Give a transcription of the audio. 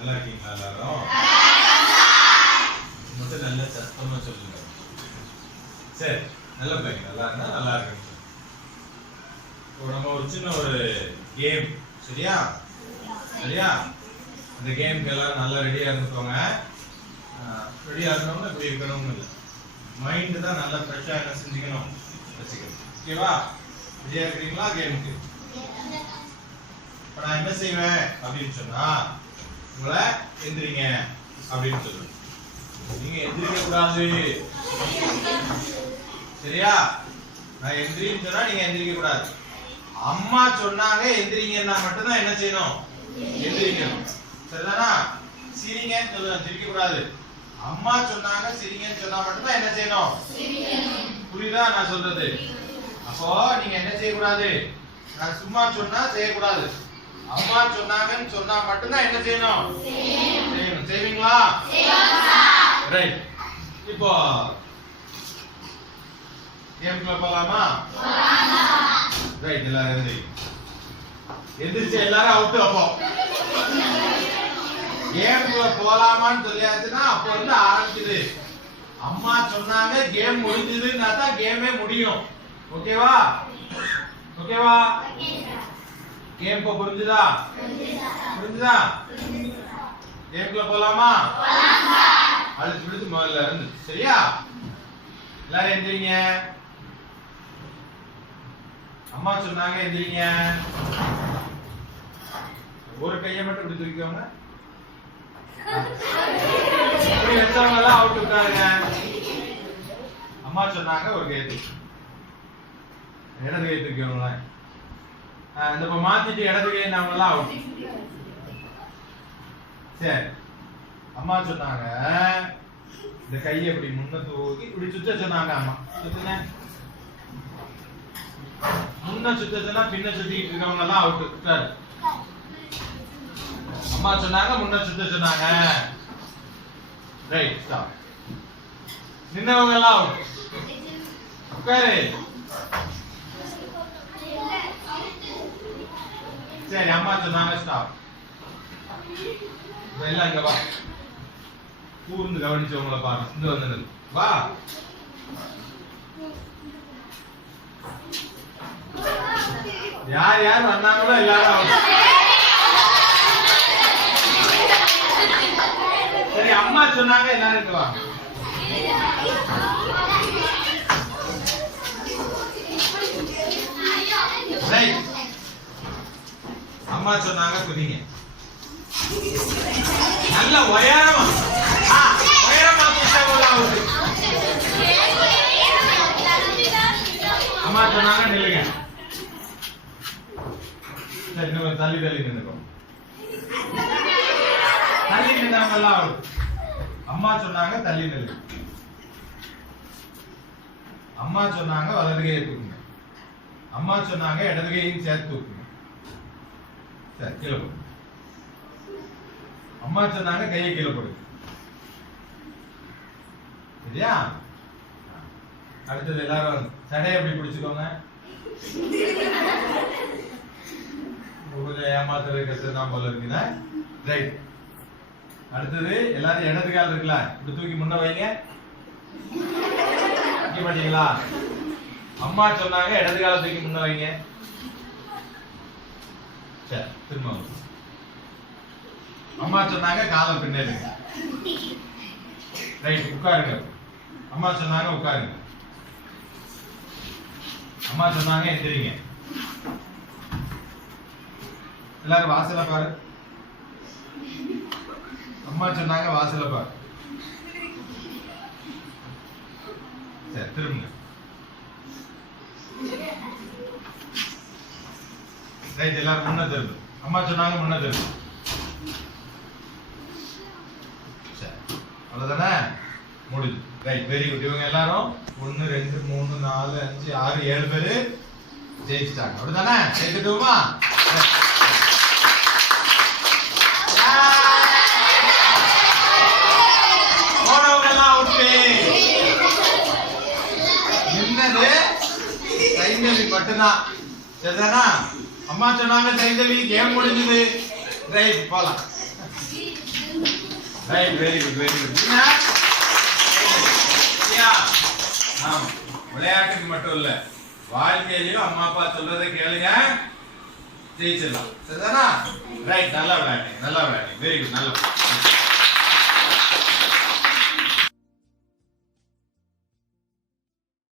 நல்லா இருக்கீங்களா எல்லாரும்? மட்டும் நல்ல சத்தமா சொல்லுங்க. சரி, நல்ல பையன். நல்லா இருந்தா நல்லா இருக்கு. நம்ம ஒரு சின்ன ஒரு கேம், சரியா? சரியா? அந்த கேம்க்கு எல்லாம் நல்லா ரெடியா இருந்துக்கோங்க. ரெடியா இருக்கணும்னா இப்படி இருக்கணும்னு இல்லை. மைண்ட் தான் நல்லா ஃப்ரெஷ்ஷா என்ன செஞ்சுக்கணும், வச்சுக்கணும். ஓகேவா? ரெடியா இருக்கீங்களா கேமுக்கு? இப்ப நான் என்ன செய்வேன் அப்படின்னு சொன்னா, உங்களை எந்திரிங்க அப்படின்னு சொல்லுவேன். நீங்க எந்திரிக்க கூடாது, சரியா? நான் எந்திரின்னு சொன்னா நீங்க எந்திரிக்க கூடாது. அம்மா சொன்னாங்க எந்திரிங்கன்னா மட்டும்தான் என்ன செய்யணும், எந்திரிக்கணும். சரிதானா? சிரிங்கன்னு சொல்லுவேன், சிரிக்க கூடாது. அம்மா சொன்னாங்க சிரிங்கன்னு சொன்னா மட்டும்தான் என்ன செய்யணும், புரியுதா நான் சொல்றது? அப்போ நீங்க என்ன செய்யக்கூடாது, நான் சும்மா சொன்னா செய்யக்கூடாது. அம்மா சொன்னாங்கன்னு சொன்னா மட்டும்தான் என்ன செய்யணும், செய்யணும். செய்வீங்களா? ரைட். இப்போ கேம்குள்ள போலாமா? ரைட். எல்லாரும் எந்திரிச்சு எல்லாரும் அவுட். அப்போ கேம்குள்ள போலாமான்னு சொல்லியாச்சுன்னா அப்போ வந்து ஆரம்பிக்குது. அம்மா சொன்னாங்க கேம் முடிஞ்சதுன்னா தான் கேமே முடியும். ஓகேவா? ஓகேவா? கேம் இப்போ புரிஞ்சுதா? புரிஞ்சுதா? கேம்குள்ள போலாமா? அழுத்து பிடிச்சு முதல்ல இருந்து, சரியா? எல்லாரும் எந்திரிங்க. அம்மா சொன்னாங்க எந்திரிங்க. ஒரு கையை மட்டும் இப்படி தூக்கிக்கோங்க. இப்படி வச்சவங்க எல்லாம் அவுட் உட்காருங்க. அம்மா சொன்னாங்க ஒரு கையை தூக்கி, இடது கையை தூக்கிக்கோங்க. இந்த மாத்திட்டு இடது கை அவங்க எல்லாம் அவுட். சரி, அம்மா சொன்னாங்க இந்த கையை இப்படி முன்ன தூக்கி இப்படி சுத்த சொன்னாங்க. அம்மா சுத்துங்க. முன்ன சுத்த சொன்னா பின்ன சுத்திட்டு இருக்கவங்க எல்லாம் அவுட். சார், அம்மா சொன்னாங்க முன்ன சுத்த சொன்னாங்க. Right, stop. நின்னவங்க எல்லாம் அவுட். உட்காரு. சரி, அம்மா சொன்னாங்க ஸ்டாப். எல்லாம் இங்க வா, கூர்ந்து கவனிச்சவங்கள பாரு. இங்க வந்து வா. யார் யார் வந்தாங்களோ எல்லாரும். சரி, அம்மா சொன்னாங்க எல்லாரும் இங்க வா. ரைட். அம்மா சொன்னாங்க குதிங்க. நல்ல உயரமா உயரமா குதிச்சவங்க. அம்மா சொன்னாங்க நில்லுங்க. சரி, இன்னும் தள்ளி தள்ளி நின்னுக்கோ. தள்ளி நின்றவங்க எல்லாம் அம்மா சொன்னாங்க தள்ளி நில்லு. அம்மா சொன்னாங்க வலது கையை தூக்குங்க. அம்மா சொன்னாங்க இடது கையும் சேர்த்து தூக்குங்க. சரி, கீழே போடு. அம்மா சொன்னாங்க கையை கீழே போடு. சரியா? அடுத்தது எல்லாரும் சடையை எப்படி பிடிச்சுக்கோங்க. கொஞ்சம் ஏமாத்துறது கஷ்டம் போல இருக்குதா? ரைட். அடுத்தது எல்லாரும் இடது கால் இருக்குல்ல, இப்படி தூக்கி முன்ன வைங்க. தூக்கி மாட்டீங்களா? அம்மா சொன்னாங்க இடது கால தூக்கி முன்ன வைங்க. சரி, திரும்ப அம்மா சொன்னாங்க காலை பின்னாடி. ரைட், உட்காருங்க. அம்மா சொன்னாங்க உட்காருங்க. அம்மா சொன்னாங்க எந்திரிங்க. எல்லாரும் வாசல பாரு. அம்மா சொன்னாங்க வாசல பாரு. சரி, திரும்ப. ரைட், எல்லாரும் முன்ன திரும்ப. அம்மா சொன்னாங்க முன்ன திரும்ப. சரி, அவ்வளவுதானே? முடிஞ்சு. Right, very good. இவங்க எல்லாரும் 1 2 3 4 5 6 7 பேரு ஜெயிச்சிட்டாங்க. அப்படிதானே? ஜெயிக்கட்டுமா? போனவங்க எல்லாம் அவுட்டு. நின்னது சைந்தவி மட்டும்தான். சரிதானா? அம்மா சொன்னாங்க சைந்தவி கேம் முடிஞ்சது. ரைட், போலாம். Right, very good, very good. ஆமா, விளையாட்டுக்கு மட்டும் இல்ல, வாழ்க்கையிலயும் அம்மா அப்பா சொல்றதை கேளுங்க, ஜெயிச்சிடலாம். சரிதானா? ரைட், நல்லா விளையாடுங்க, நல்லா விளையாடுங்க, வெரி குட், நல்லா.